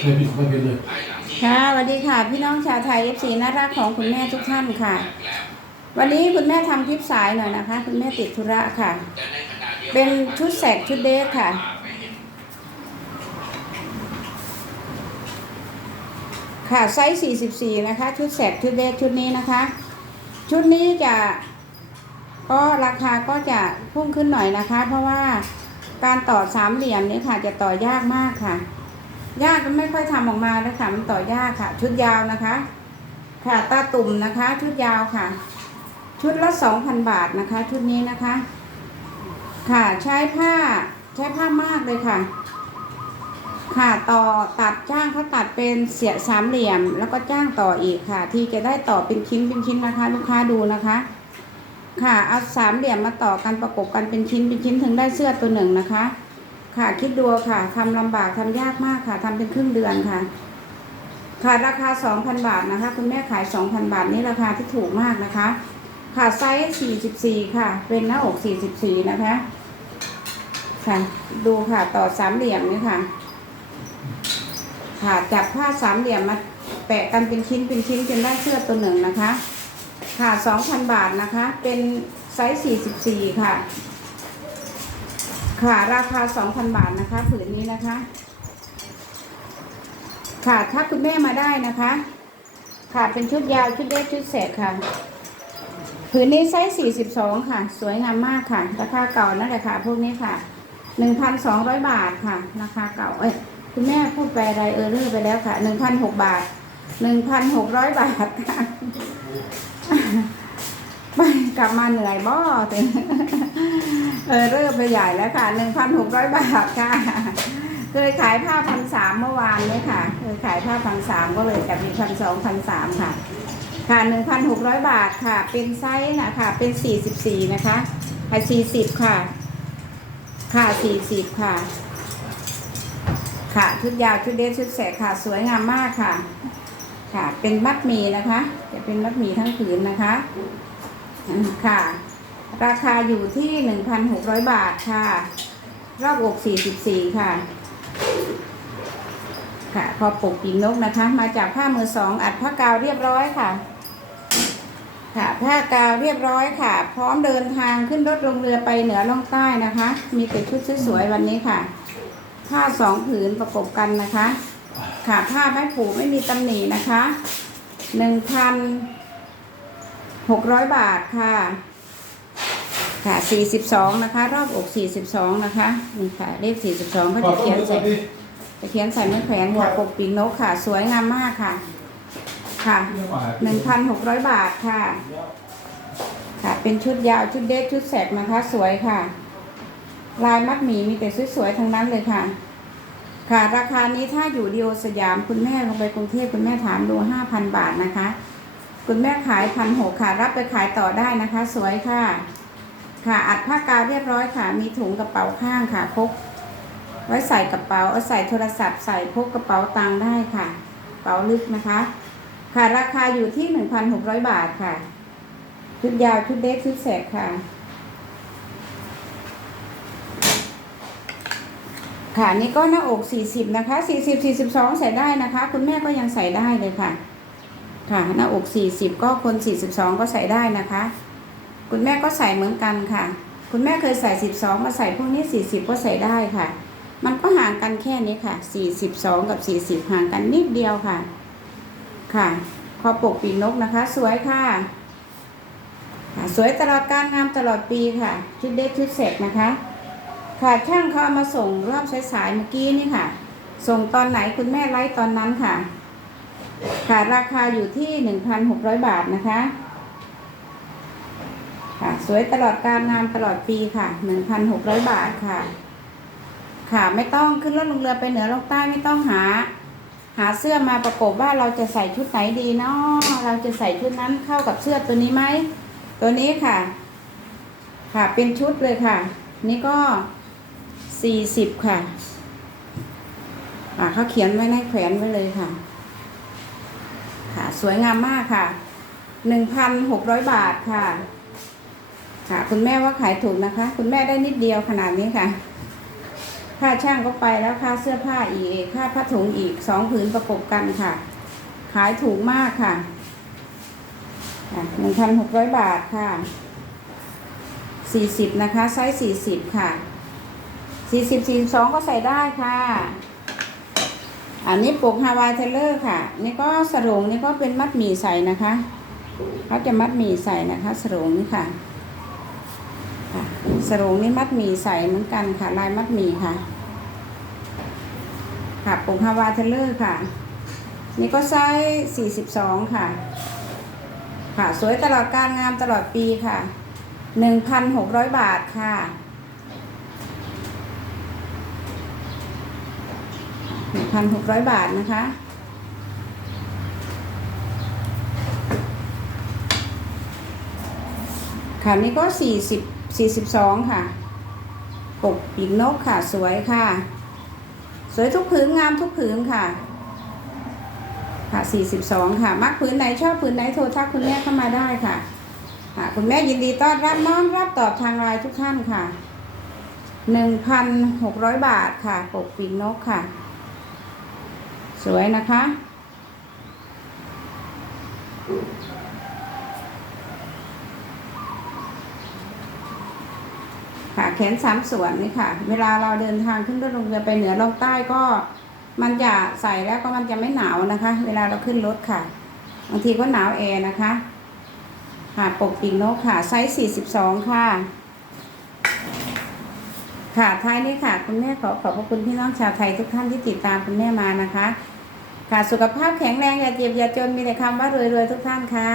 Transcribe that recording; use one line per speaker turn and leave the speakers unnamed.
เลยปิดไม่เป็นเลย
ค่ะสวัสดีค่ะ พี่น้องชาวไทย FC น่ารักของคุณแม่ทุกท่านค่ะ วันนี้คุณแม่ทำคลิปสายหน่อยนะคะ คุณแม่ติดธุระค่ะ เป็นชุดแสกชุดเดทค่ะค่ะไซส์ 44 นะคะ ชุดแสกชุดเดทชุดนี้นะคะ ชุดนี้จะก็ราคาก็จะพุ่งขึ้นหน่อยนะคะ เพราะว่าการต่อสามเหลี่ยมนี้ค่ะจะต่อยากมากค่ะ ยากมันไม่ค่อยทำออกมาแล้วค่ะมันต่อยากค่ะ ชุดยาวนะคะ ค่ะตาตุ่มนะคะ ชุดยาวค่ะ ชุดละสองพันบาทนะคะ ชุดนี้นะคะ ค่ะใช้ผ้าใช้ผ้ามากเลยค่ะ ค่ะต่อตัดจ้างเขาตัดเป็นเสียสามเหลี่ยม แล้วก็จ้างต่ออีกค่ะ ที่จะได้ต่อเป็นชิ้นเป็นชิ้นนะคะ ลูกค้าดูนะคะ ค่ะเอาสามเหลี่ยมมาต่อกันประกบกันเป็นชิ้นเป็นชิ้นถึงได้เสื้อตัวหนึ่งนะคะ ค่ะคิดดูค่ะทำลำบากทำยากมากค่ะทำเป็นครึ่งเดือนค่ะ ค่ะราคา 2,000 บาทนะคะ คุณแม่ขาย 2,000 บาทนี่ราคาที่ถูกมากนะคะ ค่ะไซส์ 44 ค่ะ เป็นหน้าอก 44 นะคะ ค่ะ ดูค่ะต่อสามเหลี่ยมนี่ค่ะ ค่ะจับผ้าสามเหลี่ยมมาแปะกันเป็นชิ้นเป็นชิ้นจนได้เสื้อตัวหนึ่งนะคะ ค่ะ 2,000 บาทนะคะ เป็นไซส์ 44 ค่ะ ค่ะราคา 2,000 บาทนะคะ ผืนนี้นะคะ ค่ะถ้าคุณแม่มาได้นะคะ ค่ะเป็นชุดยาวชุดเล็กชุดเศษค่ะ ผืนนี้ไซส์42 ค่ะ สวยงามมากค่ะ ราคาเก่านั่นแหละค่ะ พวกนี้ค่ะ 1,200 บาทค่ะ ราคาเก่าเอ้ยคุณแม่พูดไปอะไรเออเรื่อไปแล้วค่ะ 1,600 บาท 1,600 บาทค่ะ กลับมาเหนื่อยบ่เต็มเออเริ่มไปใหญ่แล้วค่ะ1,600บาทค่ะ เคยขายผ้าพันสามเมื่อวานเนี่ยค่ะ เคยขายผ้าพันสามก็เลยจะมีพันสองพันสามค่ะ ค่ะ1,600บาทค่ะ เป็นไซส์นะคะเป็น44นะคะให้40ค่ะ ค่ะ40ค่ะ ค่ะชุดยาวชุดเดรสชุดแสกค่ะ สวยงามมากค่ะ ค่ะ เป็นมัดมีนะคะ จะเป็นมัดมีทั้งผืนนะคะ ค่ะ ราคาอยู่ที่ 1,600 บาทค่ะ รอบอก 44 ค่ะ ค่ะ พอปลูกปีนกนะคะ มาจากผ้ามือสองอัดผ้ากาวเรียบร้อยค่ะ ค่ะ ผ้ากาวเรียบร้อยค่ะ พร้อมเดินทางขึ้นรถลงเรือไปเหนือล่องใต้นะคะ มีแต่ชุดสวยๆวันนี้ค่ะ ผ้าสองผืนประกบกันนะคะ ค่ะ ผ้าไม้ผูกไม่มีตำหนินะคะหนึ่งพัน หกร้อยบาทค่ะค่ะสี่สิบสองนะคะ รอบอกสี่สิบสองนะคะนี่ค่ะเลขสี่สิบสองก็
ขอ
จะ
ต้
เขียน
อง
ใส่
ดิ
จะเขียนใส่ไม้แขวนค่ะปกปีกนกค่ะ สวยงามมากค่ะค่ะหนึ่งพันหกร้อยบาทค่ะ ค่ะ เป็นชุดยาวชุดเดทชุดแสกนะคะ สวยค่ะ ลายมัดหมี่มีแต่สวยๆทั้งนั้นเลยค่ะ ค่ะ ราคานี้ถ้าอยู่ดีโอสยามคุณแม่ลงไปกรุงเทพคุณแม่ถามดูห้าพันบาทนะคะ คุณแม่ขายพันหกค่ะ รับไปขายต่อได้นะคะ สวยค่ะ ค่ะอัดผ้ากาวเรียบร้อยค่ะ มีถุงกระเป๋าข้างค่ะพกไว้ใส่กระเป๋าเอาใส่โทรศัพท์ใส่พกกระเป๋าตังค์ได้ค่ะกระเป๋าลึกนะคะ ค่ะราคาอยู่ที่หนึ่งพันหกร้อยบาทค่ะชุดยาวชุดเล็กชุดแสกค่ะ ค่ะนี่ก็หน้าอกสี่สิบนะคะสี่สิบสี่สิบสองใส่ได้นะคะ คุณแม่ก็ยังใส่ได้เลยค่ะ ค่ะ หน้าอกสี่สิบก็คนสี่สิบสองก็ใส่ได้นะคะ คุณแม่ก็ใส่เหมือนกันค่ะ คุณแม่เคยใส่สิบสองมาใส่พวกนี้สี่สิบก็ใส่ได้ค่ะ มันก็ห่างกันแค่นี้ค่ะ 42 กับ 40 ห่างกันนิดเดียวค่ะ ค่ะคอปกปีกนกนะคะ สวยค่ะสวยตลอดการงามตลอดปีค่ะ ชุดเด็กชุดเสกนะคะ ค่ะช่างเขาเอามาส่งรอบสายๆเมื่อกี้นี่ค่ะ ส่งตอนไหนคุณแม่ไลฟ์ตอนนั้นค่ะ ค่ะราคาอยู่ที่ 1,600 บาทนะคะ ค่ะสวยตลอดการงามตลอดปีค่ะ 1,600 บาทค่ะ ค่ะไม่ต้องขึ้นรถลงเรือไปเหนือลงใต้ไม่ต้องหา หาเสื้อมาประกบว่าเราจะใส่ชุดไหนดีเนาะเราจะใส่ชุดนั้นเข้ากับเสื้อตัวนี้ไหมตัวนี้ค่ะ ค่ะเป็นชุดเลยค่ะ นี่ก็สี่สิบค่ะ อ่าเขาเขียนไว้ในแขวนไว้เลยค่ะ สวยงามมากค่ะหนึ่งพันหกร้อยบาทค่ะ ค่ะ คุณแม่ว่าขายถูกนะคะ คุณแม่ได้นิดเดียวขนาดนี้ค่ะ ค่าช่างก็ไปแล้วค่าเสื้อผ้าอีก ค่าผ้าถุงอีกสองผืนประกบกันค่ะ ขายถูกมากค่ะหนึ่งพันหกร้อยบาทค่ะสี่สิบนะคะ ไซส์สี่สิบค่ะสี่สิบสี่สองก็ใส่ได้ค่ะ อันนี้ปกฮาวายเทเลอร์ค่ะ นี่ก็สรงนี่ก็เป็นมัดหมี่ใส่นะคะเขาจะมัดหมี่ใส่นะคะสรงนี่ค่ะค่ะสรงนี่มัดหมี่ใส่เหมือนกันค่ะ ลายมัดหมี่ค่ะ ค่ะปกฮาวายเทเลอร์ค่ะ นี่ก็ไซส์สี่สิบสองค่ะ ค่ะสวยตลอดการงามตลอดปีค่ะหนึ่งพันหกร้อยบาทค่ะ หนึ่งพันหกร้อยบาทนะคะ ค่ะนี่ก็สี่สิบสี่สิบสองค่ะปกปีกนกค่ะสวยค่ะ สวยทุกผืนงามทุกผืนค่ะ ค่ะ 42 ค่ะ มักผืนไหนชอบผืนไหนโทรทักคุณแม่เข้ามาได้ค่ะค่ะคุณแม่ยินดีต้อนรับน้อมรับตอบทางไลน์ทุกท่านค่ะ 1,600 บาทค่ะปกปีกนกค่ะ สวยนะคะ ค่ะแขนสามส่วนนี่ค่ะ เวลาเราเดินทางขึ้นรถลงเรือไปเหนือลงใต้ก็มันจะใส่แล้วก็มันจะไม่หนาวนะคะ เวลาเราขึ้นรถค่ะ บางทีก็หนาวแอร์นะคะ ค่ะปกปีกนกค่ะไซส์42 ค่ะ ค่ะท้ายนี้ค่ะ คุณแม่ขอขอบพระคุณพี่น้องชาวไทยทุกท่านที่ติดตามคุณแม่มานะคะ ค่ะ สุขภาพแข็งแรงอย่าเจ็บอย่าจนมีแต่คำว่ารวยๆทุกท่านค่ะ